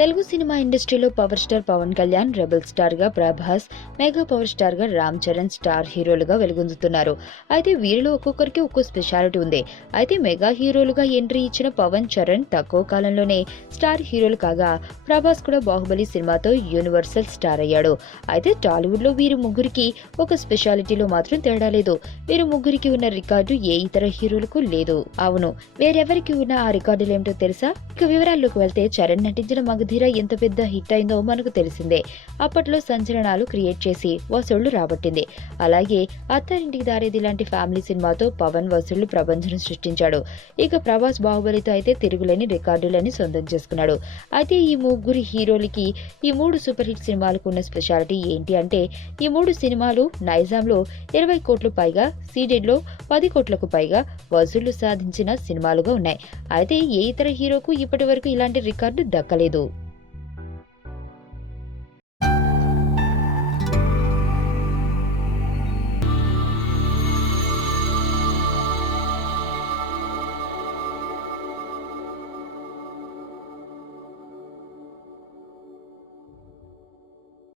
Telugu cinema ఇండస్ట్రీలో power star Pawan Kalyan, rebel star గా Prabhas, mega power star గా రామ్ చరణ్ స్టార్ హీరోలుగా వెలుగొందుతున్నారు. అయితే వీరిలో ఒక్కొక్కరికి ఒక్కో స్పెషాలిటీ ఉంది. అయితే మెగా హీరోలుగా ఎంట్రీ ఇచ్చిన పవన్, చరణ్ తక్కువ కాలంలోనే స్టార్ హీరోలు కాగా, ప్రభాస్ కూడా బాహుబలి సినిమాతో యూనివర్సల్ స్టార్ అయ్యాడు. అయితే టాలీవుడ్ లో వీరి ముగ్గురికి ఒక స్పెషాలిటీలో మాత్రం తేడా లేదు. వీరు ముగ్గురికి ఉన్న రికార్డు ఏ ఇతర హీరోలకు లేదు. అవును, వేరెవరికి ఉన్న ఆ రికార్డులేమిటో తెలుసా? ఇక వివరాల్లోకి వెళ్తే, చరణ్ నటించిన మగధీర ఎంత పెద్ద హిట్ అయిందో మనకు తెలిసిందే. అప్పట్లో సంచలనాలు క్రియేట్ చేసి వసూళ్లు రాబట్టింది. అలాగే అత్తారింటికి దారేది లాంటి ఫ్యామిలీ సినిమాతో పవన్ వసూళ్లు ప్రపంచం సృష్టించాడు. ఇక ప్రభాస్ బాహుబలితో అయితే తిరుగులేని రికార్డులని సొంతం చేసుకున్నాడు. అయితే ఈ ముగ్గురు హీరోలకి ఈ 3 సూపర్ హిట్ సినిమాలకు ఉన్న స్పెషాలిటీ ఏంటి అంటే, ఈ 3 సినిమాలు నైజాంలో 20 కోట్లు పైగా, సీడెడ్లో 10 కోట్లకు పైగా వసూళ్లు సాధించిన సినిమాలుగా ఉన్నాయి. అయితే ఏ ఇతర హీరోకు ఇప్పటి వరకు ఇలాంటి రికార్డు దక్కలేదు.